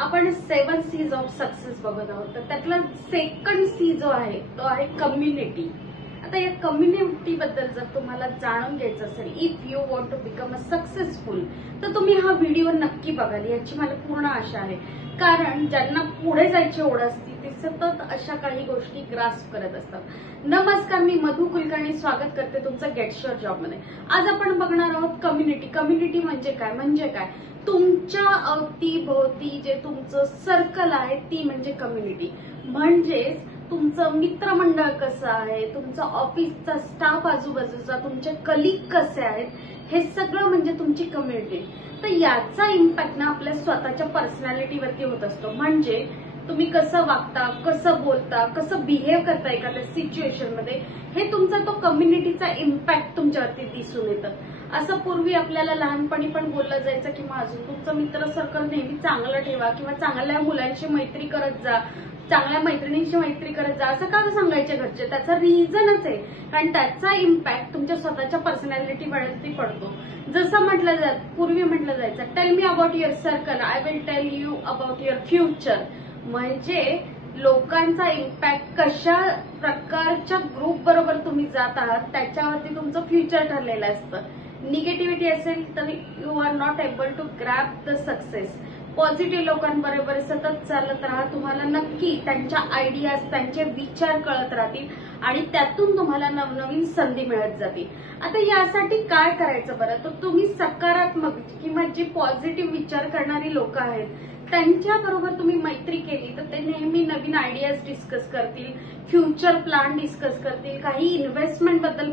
आपण 7 C's of success बघत आहोत. तर त्यातला सेकंड सी जो आहे तो आहे कम्युनिटी. आता या कम्युनिटी बद्दल जर तुम्हाला जाणून घ्यायचं असेल, if you want to become a successful, तर तुम्ही हा व्हिडिओ नक्की बघाल याची मला पूर्ण आशा आहे. कारण ज्यांना पुढे जायची ओढ असते ते सतत अशा काही गोष्टी ग्रास्प करत असतात. नमस्कार, मी मधु कुलकर्णी स्वागत करते तुमचं गेट शुअर जॉब मध्ये. आज आपण बघणार आहोत कम्युनिटी. कम्युनिटी म्हणजे काय? तुमच्या अवतीभोवती जे तुमचं सर्कल आहे ती म्हणजे कम्युनिटी. म्हणजेच तुमचं मित्रमंडळ कसं आहे, तुमचा ऑफिसचा स्टाफ आजूबाजूचा, तुमचे कलीग कसे आहेत, हे सगळं म्हणजे तुमची कम्युनिटी. तर याचा इम्पॅक्ट ना आपल्या स्वतःच्या पर्सनॅलिटीवरती होत असतो. म्हणजे तुम्ही कसं वागता, कसं बोलता, कसं बिहेव करता एखाद्या सिच्युएशन मध्ये, हे तुमचा तो कम्युनिटीचा इम्पॅक्ट तुमच्यावरती दिसून येतं. असं पूर्वी आपल्याला लहानपणी पण बोललं जायचं की अजून तुमचं मित्र सर्कल नेहमी चांगलं ठेवा किंवा चांगल्या मुलांशी मैत्री करत जा, चांगल्या मैत्रिणींशी मैत्री करत जा, असं का सांगायचे घरचे. त्याचा रिझनच आहे कारण त्याचा इम्पॅक्ट तुमच्या स्वतःच्या पर्सनॅलिटीवरती पडतो. जसं पूर्वी म्हटलं जायचं, tell me about your circle, I will tell you about your future. म्हणजे लोकांचा इम्पॅक्ट कशा प्रकारच्या ग्रुप बरोबर तुम्ही जात आहात त्याच्यावरती तुमचं फ्युचर ठरलेलं असतं. निगेटिव्हिटी असेल तर you are not able to grab the success. Positive लोकांबरोबर सतत चालत राहा, तुम्हाला नक्की त्यांच्या आयडियाज, त्यांचे विचार कळत राहतील आणि त्यातून तुम्हाला नवनवीन संधी मिळत जातील. आता यासाठी काय करायचं बरं, तर तुम्ही सकारात्मक किंवा जी पॉझिटिव्ह विचार करणारी लोक आहेत त्यांच्याबरोबर तुम्ही मैत्री केली तर ते नेहमी नवीन आयडियाज डिस्कस करतील, फ्युचर प्लॅन डिस्कस करतील, काही इन्व्हेस्टमेंट बद्दल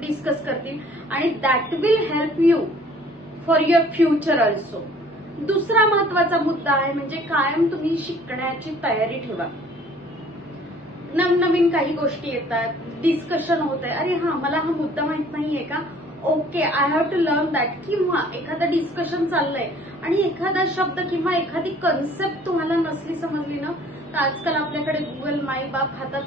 डिस्कस करतील आणि that will help you for your future also. दुसरा महत्वाचा मुद्दा आहे म्हणजे कायम तुम्ही शिकण्याची तयारी ठेवा. नवनवीन काही गोष्टी येतात, डिस्कशन होत आहे, अरे मला हा मुद्दा माहित नाहीये का, okay I have to learn that. किंवा एखादं डिस्कशन चाललंय आणि एखादा शब्द किंवा एखादी कन्सेप्ट तुम्हाला नसली समजली ना, तर आजकाल आपल्याकडे गुगल माय बाप हातात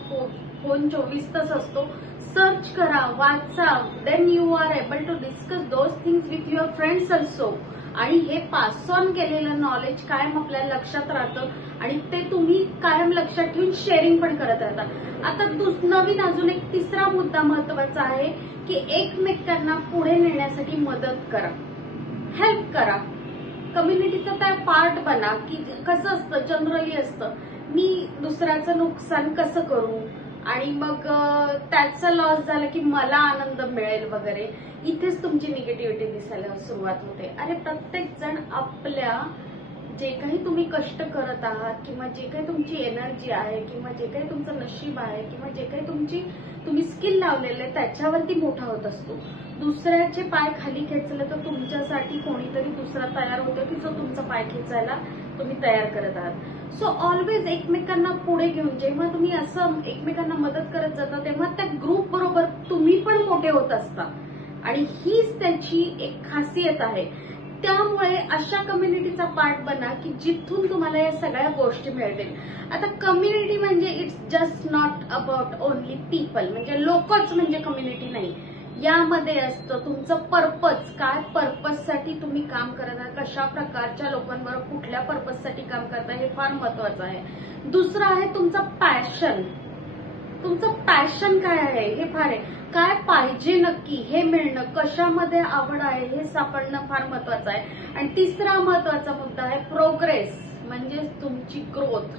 फोन 24 तास असतो. सर्च करा, वाचा, then you are able to discuss those things with your friends also. आणि हे पास ऑन केलेलं नॉलेज कायम आपल्या लक्षात राहतं आणि ते तुम्ही कायम लक्षात ठेवून शेअरिंग पण करत राहता. आता नवीन अजून एक तिसरा मुद्दा महत्वाचा आहे की एकमेकांना पुढे नेण्यासाठी मदत करा, हेल्प करा. कम्युनिटीचा त्या पार्ट बना. की कसं असतं, जनरली असतं मी दुसऱ्याचं नुकसान कसं करू आणि मग त्याचा लॉस झाला की मला आनंद मिळेल वगैरे, इथेच तुमची निगेटिव्हिटी दिसायला सुरुवात होते. अरे प्रत्येक जण आपल्या जे काही तुम्ही कष्ट करत आहात किंवा जे काही तुमची एनर्जी आहे किंवा जे काही तुमचं नशीब आहे किंवा जे काही तुम्ही स्किल लावलेलं आहे त्याच्यावरती मोठा होत असतो. दुसऱ्याचे पाय खाली खेचले तर तुमच्यासाठी कोणीतरी दुसरा तयार होतो की जो तुमचा पाय खेचायला तुम्ही तयार करत आहात. सो ऑलवेज एकमेकांना पुढे घेऊन जेव्हा तुम्ही असं एकमेकांना मदत करत जाता तेव्हा त्या ग्रुप बरोबर तुम्ही पण मोठे होत असता आणि हीच त्याची एक खासियत आहे. त्यामुळे अशा कम्युनिटीचा पार्ट बना की जिथून तुम्हाला या सगळ्या गोष्टी मिळतील. आता कम्युनिटी म्हणजे it's just not about only people, म्हणजे लोकच म्हणजे कम्युनिटी नाही. यामध्ये असतं तुमचं पर्पज, काय पर्पजसाठी तुम्ही काम करत आहात, कशा प्रकारच्या लोकांबरोबर कुठल्या पर्पजसाठी काम करता, हे फार महत्वाचं आहे. दुसरं आहे तुमचं पॅशन. तुमचं पॅशन काय आहे हे फार आहे. काय पाहिजे नक्की हे मिळणं, कशामध्ये आवड आहे हे सापडणं फार महत्वाचं आहे. आणि तिसरा महत्वाचा मुद्दा आहे प्रोग्रेस, म्हणजे तुमची ग्रोथ.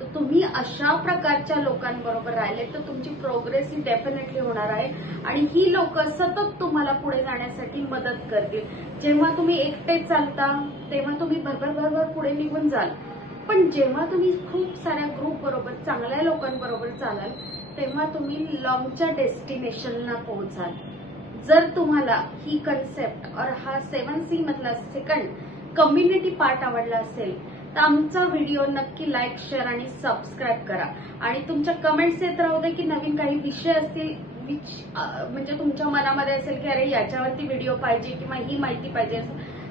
तर तुम्ही अशा प्रकारच्या लोकांबरोबर राहिले तर तुमची प्रोग्रेस ही डेफिनेटली होणार आहे आणि ही लोक सतत तुम्हाला पुढे जाण्यासाठी मदत करतील. जेव्हा तुम्ही एकटे चालता तेव्हा तुम्ही भरभर पुढे निघून जाल, पण जेव्हा तुम्ही खूप साऱ्या ग्रुप बरोबर चांगल्या लोकांबरोबर चालाल तेव्हा तुम्ही लॉंगच्या डेस्टिनेशनला पोहोचाल. जर तुम्हाला ही कन्सेप्ट और हा 7C मधला सेकंड कम्युनिटी पार्ट आवडला असेल तर आमचा व्हिडिओ नक्की लाईक, शेअर आणि सबस्क्राईब करा. आणि तुमच्या कमेंट्स येत राहू दे की नवीन काही विषय असतील म्हणजे तुमच्या मनामध्ये असेल की अरे याच्यावरती व्हिडिओ पाहिजे किंवा ही माहिती पाहिजे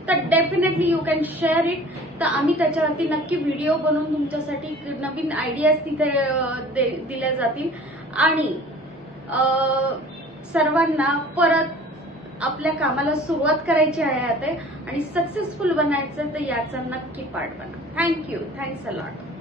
तर definitely you can share it. तर आम्ही त्याच्यावरती नक्की व्हिडिओ बनवून तुमच्यासाठी नवीन आयडियाज तिथे दिल्या जातील. आणि सर्वांना परत आपल्या कामाला सुरुवात करायची आहे आता आणि सक्सेसफुल बनायचं तर याचा नक्की पार्ट बना. थँक्यू. Thanks a lot.